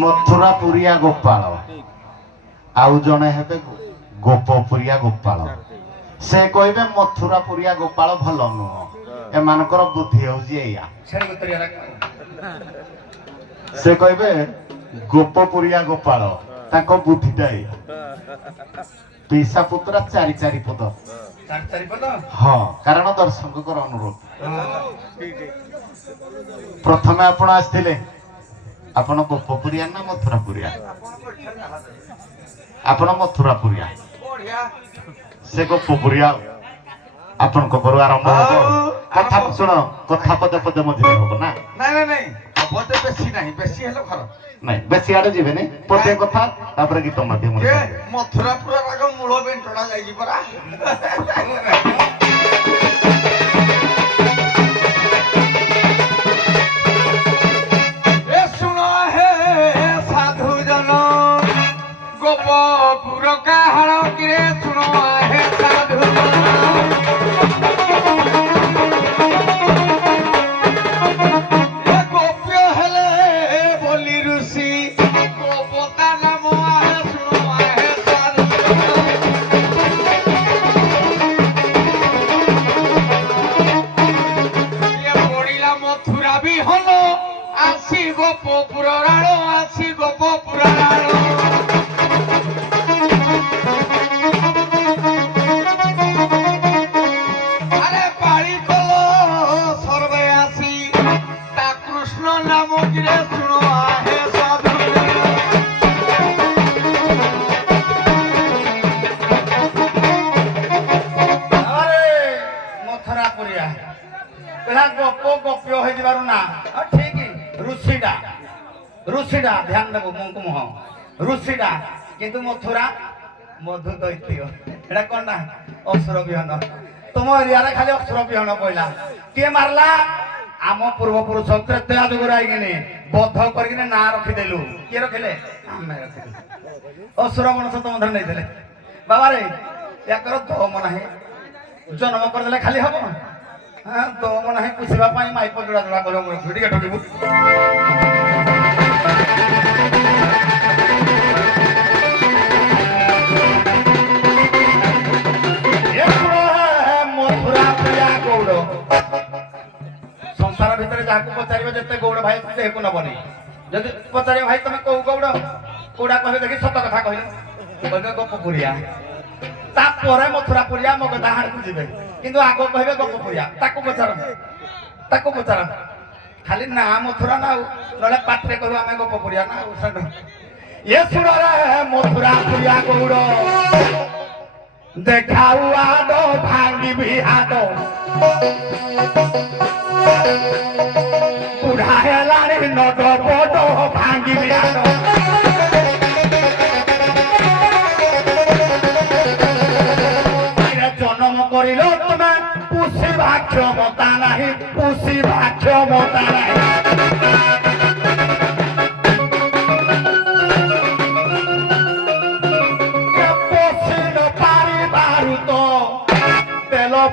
ମଥୁରାପୁରିଆ ଗୋପାଳ ଆଉ ଜଣେ ହେବେ ଗୋପପୁରିଆ ଗୋପାଳ। ସେ କହିବେ ମଥୁରାପୁରିଆ ଗୋପାଳ ଭଲ ନୁହଁ, ଏମାନଙ୍କର ବୁଦ୍ଧି ହଉଛି ଏଇଆ। ସେ କହିବେ ଗୋପପୁରିଆ ଗୋପାଳ, ତାଙ୍କ ବୁଦ୍ଧିଟା ଏଇଆ। ପିସା ପୁତୁରା ଚାରି ଚାରି ପଦ। ହଁ, କାରଣ ଦର୍ଶକଙ୍କର ଅନୁରୋଧ। ପ୍ରଥମେ ଆପଣ ଆସିଥିଲେ, ଆପଣ ଗୋପପୁରିଆ ନା ମଥୁରାପୁରିଆ? ଆପଣ ମଥୁରାପୁରିଆ, ସେ ଗୋପପୁରିଆ। ଆପଣଙ୍କ ଘରୁ ଆରମ୍ଭ ହବ। କଥା ଶୁଣ, କଥା ପଦେ ପଦେ ମଝିରେ ହବ ନା? ନାଇଁ ପଦେ ବେଶୀ ନାହିଁ, ବେଶୀ ହେଲେ ଖରାପ। ନାଇଁ ବେଶୀ ଆଡେ ଯିବେନି, ପଦେ କଥା ତାପରେ ଗୀତ ମାଧ୍ୟମରେ। ମଥୁରାପୁର ରାଗ ମୂଳ ବେଣ୍ଟଣା ଯାଇଛି ପରା। गोपपुर काहाळ किरे सुनो हे साधु गोप्य हेले बोली ऋषि गोपता नाम आहे सुनो हे साधु ये पडिला मथुरा बिहन आसी गोपपुर राळ आसी गोपपुर राळ ऋषिडा ध्यान देव मुंह मुह ऋषिडा किंतु मथुरा मधु दैत्य एटा कौन ना असुर विहन तुम एरिया खाली असुर विहन पड़ा किए मारला आम पूर्वपुरुष त्रेतया जुगर आईकिनी बध करके ना रखिदेलु किए रखिले आम रखिदेलु असुर मनुष्य तुम धर नहीं बाबा रे याकर दम ना जन्म करदे खाली हम हाँ दम ना पुषा माइप जोड़ा जोड़ा कर ठकिबू संसार भितर जहाँ पचार जिते गौड़ भाई देहकू नबनी जदि पचार भाई तुम कौ गौड़ कौड़ा कह देखी सत कथा कह गोपपुरिया मथुरापुरिया मग डाण को जी कि आग कहे गोपपुरिया पचार खाली ना मथुरा ना ना पाटे करू आम गोपपुरिया ना ये सुन मथुरापुरिया गौड़ देखाऊ आद भांगी भी हाथ बुढ़ा हेलानी नट पट भांगी भी हाथ जन्म करिल तुमे पुषिबा क्षमता नहीं पुषिबा क्षमता नहीं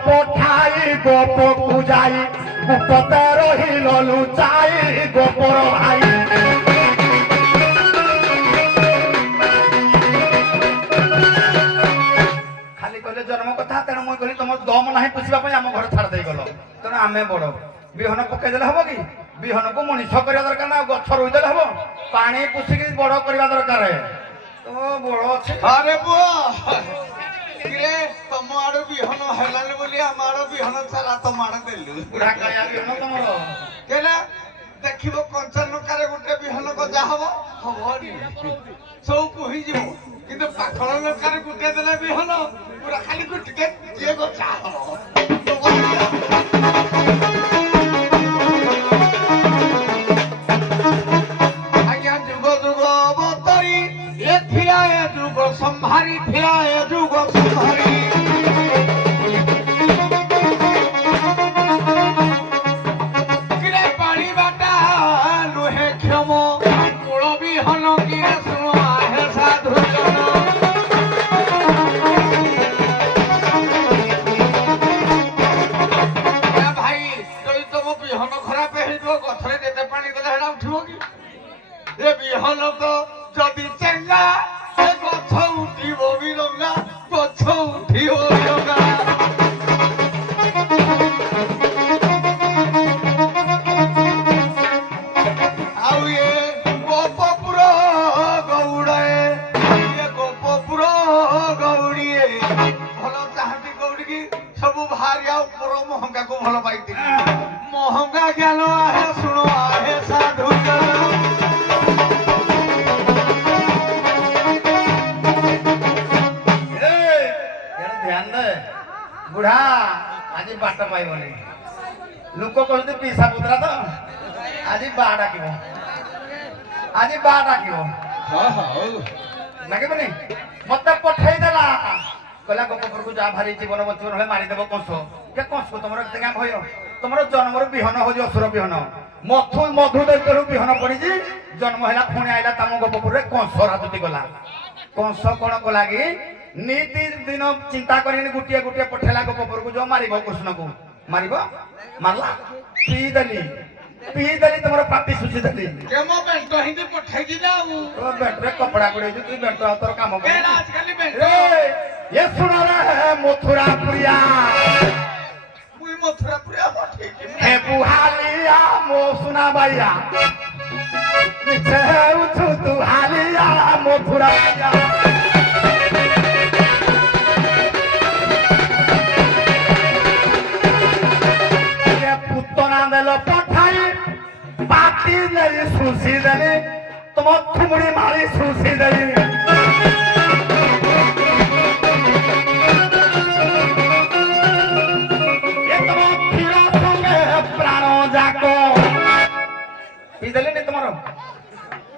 पठाई गोप पूजाई गुप्त रहिल लुचाई गोपर भाई खाली कहले जन्म कथा तेणु मुझे कहली तुम दम ना पुषा आम घर छाड़ दे गल तेणु आम बड़ विहन पकईदे हम कि विहन को मनीष करवा दरकार ना गछ रुईदे हम पानी पुषिकी बड़ करवा दरकार तो बड़ अच्छे अरे पुआ तुम आड़ विहन हेलानी बोली आम आड़ विहन सारा तुम आड़ देलु देखिब कंचा लंकार गोटे विहन गजा हम हबनी सब पुही जीव किंतु पाखल लंकार गोटे देले विहन पूरा खाली गुटके जे गजा हम आज्ञा जुग जुग अवतरी ए थिया ए जुग संभारी थिया ए जुग संभारी खराब गथरे देते पानी गला उठिब कि विहन ତ ଯଦି ଚେଙ୍ଗା ସେ ଗଛ ଉଠିବ ବିରଙ୍ଗା ଗଛ ଉଠିବ ବିରଙ୍ଗା ଆଉ ଏ ଗୋପପୁର ଗଉଡ଼େ ଏ ଗୋପପୁର ଗଉଡ଼ିଏ ଭଲ ଚାହାନ୍ତି ଗଉଡ଼ିକି ସବୁ ଭାରିଆ ଉପର ମହଙ୍ଗାକୁ ଭଲ ପାଇଥିଲି ମହଙ୍ଗା ଜ୍ଞାନ ଆହେ ଶୁଣ ଆହେ ସାଧୁ ଧ୍ୟାନ ଦେ ବୁଢା ଆଜି ବାଟ ପାଇବନି ଲୋକ କହୁଛନ୍ତି ପିସା ପୁତରା ତ ଆଜି ବା ଡାକିବ ଆଜି ବା ଡାକିବ ଡାକିବନି ମତେ ପଠେଇଦେଲା କହିଲା ଗୋପପୁରକୁ ଯା ଭାରି ଜୀବନ ବଞ୍ଚିବ ନହେଲେ ମାରିଦେବ କଂସ କେ କଂସକୁ ତମର କେତେ ଗାଁ ଭୟ ତମର ଜନ୍ମରୁ ବିହନ ହଉଛି ଅସୁର ବିହନ ମଧୁ ଦୈତ୍ୟରୁ ବିହନ ପଡିଛି ଜନ୍ମ ହେଲା ପୁଣି ଆଇଲା ତମ ଗୋପପୁରରେ କଂସ ରାଜୁତି ଗଲା କଂସ କଣ କଲା କି ନୀତି ଦିନ ଚିନ୍ତା କରିନି ଗୋଟିଏ ଗୋଟିଏ ପଠେଇଲା ଗୋପପୁରକୁ ଯୋଉ ମାରିବ କୃଷ୍ଣକୁ ମାରିବ ମାରଲା ପିଇଦେଲି ତମର ପାଟି ଶୁଚିଦେଲି କେମ ବେଣ୍ଟ ହିଁକି ପଠେଇଛି ନା ଆଉ ତୋ ବେଣ୍ଟରେ କପଡା ଗୁଡେଇଛୁ ତୁଇ ବେଣ୍ଟ ଆଉ ତୋର କାମ କର ଆଜିକାଲି ବେଣ୍ଟ ଏ ଶୁଣ ରେ ମଥୁରା ପ୍ରିୟା ମୁଇଁ ମଥୁରା ପ୍ରିୟା ପଠେଇଛି ହେ ବୁହାଲିଆ ମୋ ସୁନା ବାଇଆ ମିଛେ ହେଉଛୁ ତୁ ହାଲିଆ ମଥୁରା ପ୍ରିୟା ପୁତନା ଦେଲ ପଠାଇ ପାଟି ଦେଲି ଶୁଷି ଦେଲି ତମ ଥୁମୁଡ଼ି ମାରି ଶୁଷି ଦେଲି ପିଇଦେଲିନି ତମର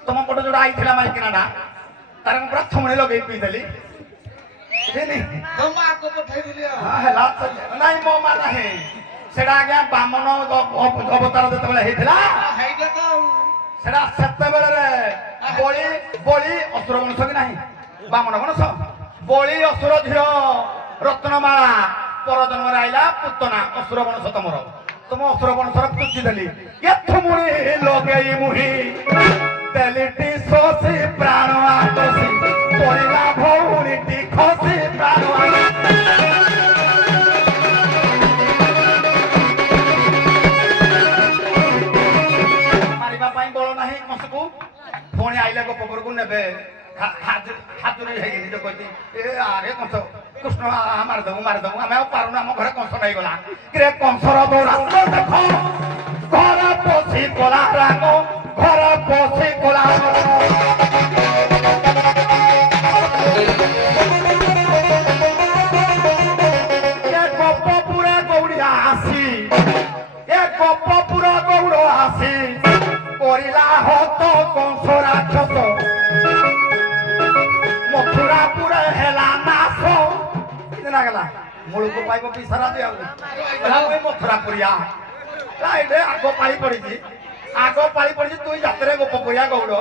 ତମ ପଟ ଯୋଉଟା ଆଇଥିଲା ମାଇକିନାଟା ତାର ମୁଁ ପୁରା ଥୁମୁଡ଼ି ଲଗେଇ ପିଇଦେଲି ତୋ ମାଆକୁ ପଠେଇଥିଲି ହେଲା ନାଇଁ ମୋ ମା ନାହିଁ ସେଟା ଆଜ୍ଞା ବାମନ ଅବତାର ଯେତେବେଳେ ହେଇଥିଲା ହେଇଟା ତ ସେଟା ସେତେବେଳେ ବଳି ଅସୁର ବଂଶ କି ନାହିଁ ବାମନ ବଂଶ ବଳି ଅସୁର ଝିଅ ରତ୍ନମାଳା ପର ଜନ୍ମରେ ଆଇଲା ପୁତନା ଅସୁର ବଂଶ ତମର ତମ ଅସୁର ବଂଶର ତୁଚି ଦେଲି ଏଥୁମୁଣି ଲଗେଇ ମୁହି ତେଲିଟି ଶୋଷି ପ୍ରାଣ ଆତସି ପରିଲା ଭଉଣୀଟି ଖସି ପ୍ରାଣ ମାରିବା ପାଇଁ ବଳ ନାହିଁ କଂସକୁ ପୁଣି ଆଇଲେ ଗୋପପୁରକୁ ନେବେ ହାତୁରି ହେଇଗଲି ଯୋଉ କହିଛି ଏ ଆରେ କଂସ କୃଷ୍ଣ ମାରିଦବୁ ଆମେ ଆଉ ପାରୁନୁ ଆମ ଘରେ କଂସ ନେଇଗଲା କିରେ କଂସର ଦୌଡ଼ା ଦେଖ ଘର ପଶି କଲା ରାଗ ଘର ପଶି କଲା ଗୋପପୁର ଗୌଡ଼ିଆ ଆସି ଏ ଗୋପପୁର ଗୌଡ଼ ଆସି କରିଲା ହତ କଂସ ରାକ୍ଷସ ମଥୁରାପୁର ହେଲା ନାଶ ଗଲା ମୂଳକୁ ପାଇବ ପିସାରା ଦିଆକୁ ମଥୁରାପୁରିଆ ଏଇଠି ଆଗ ପାଳି ପଡିଛି ତୁଇ ଜାତିରେ ଗୋପପୁରିଆ ଗୌଡ଼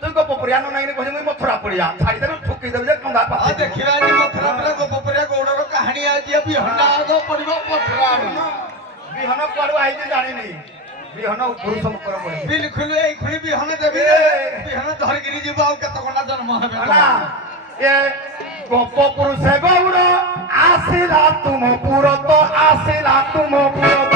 তুই গোপপুরিয়া ননাইনি কইছি মুই মথুরা পুরিয়া ছাড়ি দেবে ঠুকি দেবে যে কন্দা পাতি ଦେଖିବା ଆଜି ମଥୁରା ପୁରା ଗୋପପୁରିଆ ଗୌଡ଼ର କାହାଣୀ ଆଜି ବିହଣ୍ଡା ଆଗ ପଡିବ ମଥୁରା ବିହନ କୁଆଡୁ ଆଇଛି ଜାଣିନି ବିହନ ଉପରୁ ସମୁଖର ପଡି ବିଲକୁଲ ଏଇ ଖୁଣି ବିହନ ଦେବି ବିହନ ଧରିକିରି ଯିବ ଆଉ କେତେ ଘଣ୍ଟା ଜନ୍ମ ହେବେ ଏ ଗୋପ ପୁରୁଷ ଗୌଡ଼ ଆସିଲା ତୁମ ପୁର ତ ଆସିଲା ତୁମ ପୁର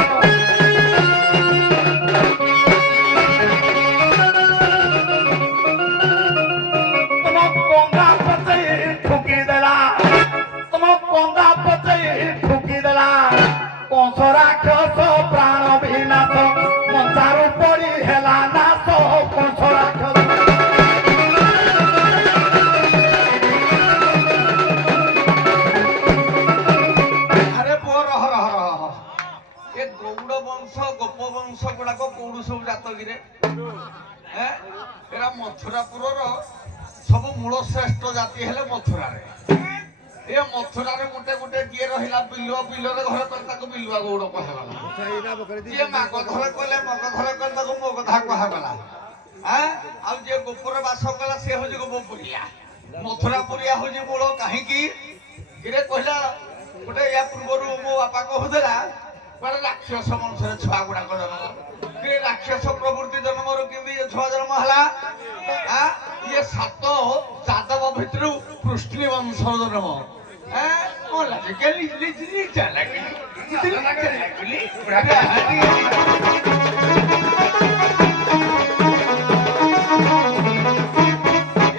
রাক্ষস প্রাণ বিনাশ মঞ্চার পরি হেলা নাশ কংস রাক্ষস আরে পুଅ ରହ ଏ ଗୌଡ଼ ବଂଶ ଗୋପ ବଂଶ ଗୁଡାକ କୋଉଠୁ ସବୁ ଜାତକିରେ ଏରା ମଥୁରାପୁରର ସବୁ ମୂଳ ଶ୍ରେଷ୍ଠ ଜାତି ହେଲେ ମଥୁରାରେ ଏ ମଥୁରାରେ ଗୋଟେ ଗୋଟେ ଯିଏ ରହିଲା ବିଲରେ ଘର କରି ତାକୁ ବିଲୁଆ ଗୌଡ଼ କୁହାଗଲା ଯିଏ ମାଗ ଧରେ କଲେ ମଗ ଧରେ କଲେ ତାକୁ ମୋ କଥା କୁହାଗଲା ଆଉ ଯିଏ ଗୋପରେ ବାସ କଲା ସିଏ ହଉଛି ଗୋପପୁରିଆ ମଥୁରାପୁରିଆ ହଉଛି ମୂଳ କାହିଁକି କିରେ କହିଲା ଗୋଟେ ୟା ପୂର୍ବରୁ ମୋ ବାପା କହୁଥିଲା କୁଆଡ଼େ ରାକ୍ଷସ ବଂଶରେ ଛୁଆ ଗୁଡାକ ଜନ୍ମ କି ରାକ୍ଷସ ପ୍ରବୃତ୍ତି ଜନ୍ମରୁ କେମିତି ଏ ଛୁଆ ଜନ୍ମ ହେଲା ଇଏ 7 ଯାଦବ ଭିତରୁ ପୃଷ୍ଟି ବଂଶର ଜନ୍ମ କଣ ଲାଗେ କେଲି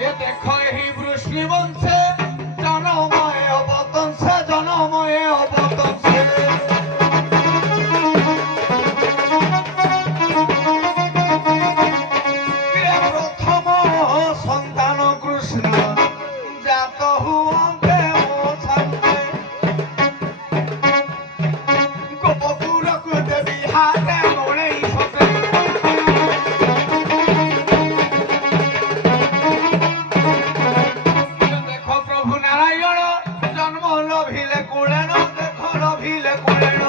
ये देखो यही वृष्णि वंशे जनमय अवतंसे जनमय अवतंसे प्रथम संतान कृष्ण जात हुए गोपपुर को देवी हाथे गोड़े सते देखो प्रभु नारायण जन्म लभिले कुलेण देखो लभिले कुलेण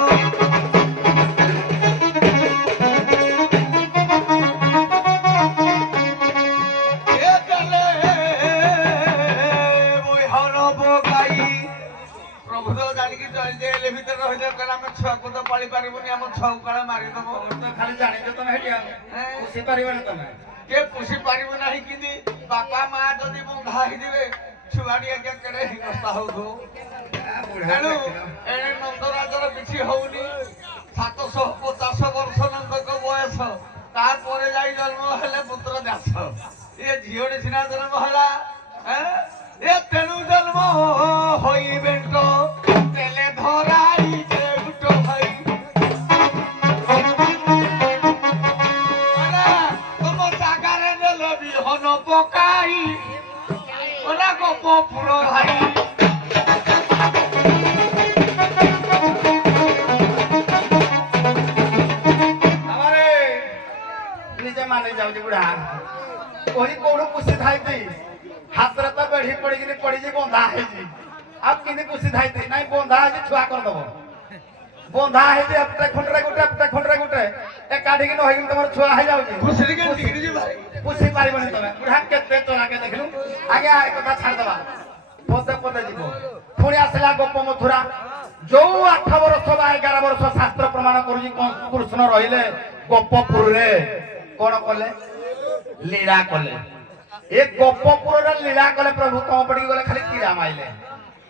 प्रभु तो जानिकी जेल भितर रही आम छुआ को तो पाली पारिबुनि आम छुआ काले मारिदेव ଖାଲି ଜାଣିଛ ତମେ ହେଠି ପୁଷି ପାରିବନି ତମେ के पुषि पारिबु नाही किंदी बापा मां जदि बंधा हिदिबे छुआडी आके केडे हिकस्ता होथो तेणु एने नंदराजर किछि होउनी 750 वर्ष नंदक बयस तारपरे जाई जन्म हेले पुत्र दास ये झियोडी सिना जन्म हला ए तेणु जन्म होई बेंटो तेले धराई जे उठो भाई तुम जागारे नेल बिहन पकाई ओला गोपपुर भाई আমারে নিজে মানে যাଉଛି ବୁଢା ওই কোড় পুষি থাইতি হাতরে তো বেଢି পড়িকিনি পড়িজি বন্ধা ହେଇଛି ଆଉ କିନ୍ତି ପୁଷି ଥାଇତି ନାଇଁ ବନ୍ଧା ହେଇଛି ଛୁଆ କରିଦବ ବନ୍ଧା ହେଇଛି ଏପଟେ ଖଣ୍ଡରେ ଗୋଟେ ଏ କାଢିକି ନହେଇକି ତମର ଛୁଆ ହେଇଯାଉଛି खुशी के डिग्री जी भाई ପୁଷି ପାରିବନି ତମେ ବୁଢା କେତେ ଚଲାକେ ଦେଖିଲୁ ଆଜ୍ଞା ଏ କଥା ଛାଡ଼ିଦବା ପଦେ ପଦେ ଯିବ ପୁଣି ଆସିଲା ଗୋପ ମଥୁରା ଯୋଉ 8 ବର୍ଷ ବା 11 ବର୍ଷ ଶାସ୍ତ୍ର ପ୍ରମାଣ କରୁଛି କୃଷ୍ଣ ରହିଲେ ଗୋପପୁରରେ କଣ କଲେ ଲୀଳା କଲେ ଏ ଗୋପପୁରରେ ଲୀଳା କଲେ ପ୍ରଭୁ କଣ ପଡିକି ଗଲେ ଖାଲି କିଡ଼ା ମାଇଲେ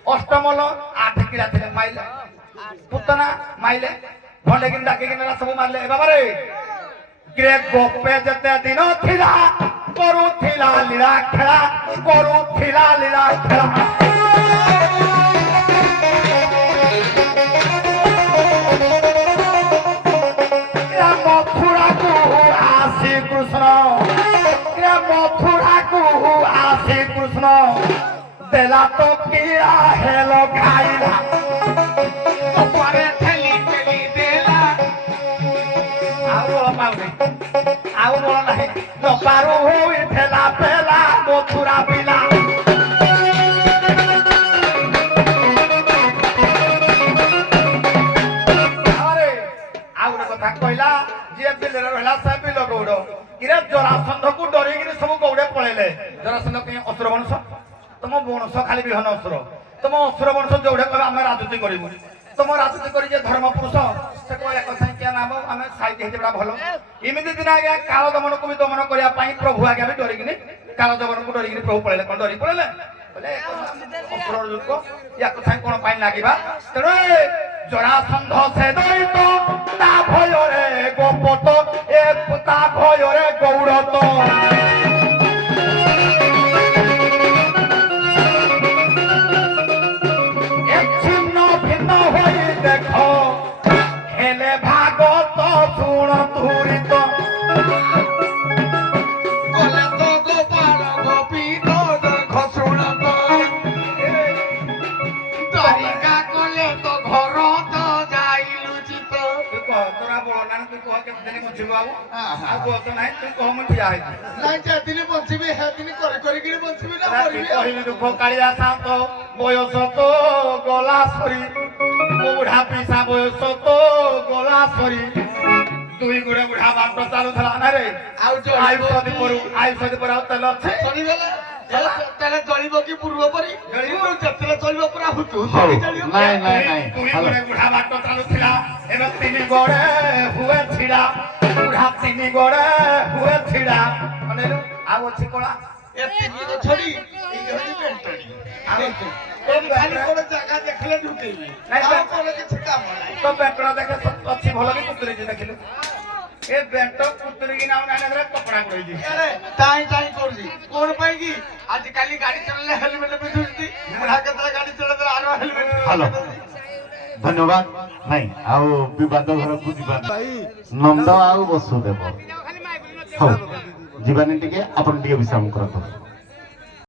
ଅଷ୍ଟମଲ 8 କିଡ଼ା ଥିଲେ ମାଇଲେ ପୁତନା ମାଇଲେ ଭଣ୍ଡେକିନି ଡାକିକିନି ସବୁ ମାରିଲେ ବାବାରେ ଗ୍ରେ ଗୋପେ ଯେତେ ଦିନ ଥିଲା କରୁଥିଲା ଲୀଳା ଖେଳା କରୁଥିଲା ଲୀଳା ଖେଳା ମଥୁରାକୁ ଆସି କୃଷ୍ଣ ମଥୁରାକୁ ଆସି କୃଷ୍ଣ ଦେଲା ତ କିଳା ହେଲ ଖାଇଲା ପରେ ଠେଲି ଠେଲି ଦେଲା ଆଉ ବଳ ପାଉନି ଆଉ ବଳ ନାହିଁ ନପାରୁ ହୋଇ ଠେଲା ପେଲା ମଥୁରା ପିଲା ଆଉ ଗୋଟେ କଥା କହିଲା ଯିଏ ବିଲରେ ରହିଲା ସେ ବିଲ ଗୌଡ଼ ଇରେ ଜରାସନ୍ଧକୁ ଡରିକିରି ସବୁ ଗୌଡେ ପଳେଇଲେ ଜରାସନ୍ଧ ପାଇଁ ଅସୁର ବଂଶ ତମ ବଂଶ ଖାଲି ବିହନ ଅସୁର ତମ ଅସୁର ବଂଶ ଯୋଉଠେ କହିବେ ଆମେ ରାଜୁତି କରିବୁ ତମ ରାଜୁତି କରି ଯେ ଧର୍ମ ପୁରୁଷ ସେ କହିଲେ କଥା କିଆ ନାମ ଆମେ ସାଇତି ହେଇଯିବା ଭଲ ଏମିତି ଦିନ ଆଜ୍ଞା କାଳ ଦମନକୁ ବି ଦମନ କରିବା ପାଇଁ ପ୍ରଭୁ ଆଜ୍ଞା ବି ଡରିକିନି କାଳ ଦମନକୁ ଡରିକିନି ପ୍ରଭୁ ପଳେଇଲେ କଣ ଡରି ପଳେଇଲେ କହିଲେ ଅସୁର ଲୋକ ୟାକୁ ସାଙ୍ଗେ କଣ ପାଇଁ ଲାଗିବା ତେଣୁ ଜରାସନ୍ଧ ସେ ଦୈତ ତା ଭୟରେ ଗୋପତ ଏ ତା ଭୟରେ ଗୌରତ ছিন্ন ভিন্ন হয়ে দেখো হেলে ভাগত শুণ ধূরিত গলে তো গোপাল গোপীত দেখো শুনত তরিকা কলে তো ঘর তো যাই লুচিত তোরা বড় না তুই কহ কেতে দিন বঞ্চিব বাবু আর কহ তো নাই তুই কহ মু ঠিয়া হইছি নাই যেদিন বঞ্চিবি সেদিন করে করিকি বঞ্চিবি না মরিবি কহিলি দুঃখ কালিয়া শান্ত বয়স তো গলা সরি বুঢ়া পিসা বয়স তো গলা সরি তুই গুড়ে বুঢ়া বাট চালু থলা না রে ଆଉ ଆୟୁଷ ଦିପରୁ ଆଉ ତେଲ ଅଛି ସରିଗଲା ତାହେଲେ ଚଳିବ କି ପୂର୍ବ ପରି ଯେତେବେଳେ ଚଳିବ ପୁରା ହୁତୁ ହଉ ନାଇଁ ନାଇଁ ନାଇଁ ତୁଳି ହ୍ୟାଲୋ ଗୋଡ଼େ ବୁଢ଼ା ବାଟ ଚାଲୁଥିଲା ଏବେ ତିନି ଗୋଡ଼େ ହୁଏ ଛିଡ଼ା ବୁଢ଼ା ତିନି ଗୋଡ଼େ ହୁଏ ଛିଡ଼ା ଅନେଇଲୁ ଆଉ ଅଛି କଳା ଏ ତିନି ଛଡି ଏଇ ହଉଛି ବେଣ୍ଟଣି ଖାଲି ଗୋଟେ ଜାଗା ଦେଖିଲେ ଢୁକେଇବି ନାଇଁ, ଆଉ ପରେ କିଛି କାମ ନାହିଁ ତ ବେଣ୍ଟଣ ଦେଖେ ଅଛି ଭଲ କି କୁତୁରିଛି ଦେଖିଲୁ ଏ ବେଣ୍ଟ କୁତୁରିକି ନାଉ ନାଇଁ ନା କପଡ଼ା ପଡେଇଛି ଆରେ ଟାଇଁ ଟାଇଁ କରୁଛି କଣ ପାଇଁ କି ଆଜିକାଲି ଗାଡି ଚଲେଇଲେ ହେଲମେଟ ପିନ୍ଧୁଛନ୍ତି ବୁଢା କେତେବେଳେ ଗାଡି ଚଲେଇଲେ ଆର ହେଲମେଟ ହ୍ୟାଲୋ ଧନ୍ୟବାଦ ନାଇଁ ଆଉ ବିବାଦ ଘରକୁ ଯିବା ନନ୍ଦ ଆଉ ବସୁଦେବ ହଉ ଯିବାନି ଟିକେ ଆପଣ ଟିକେ ବିଶ୍ରାମ କରନ୍ତୁ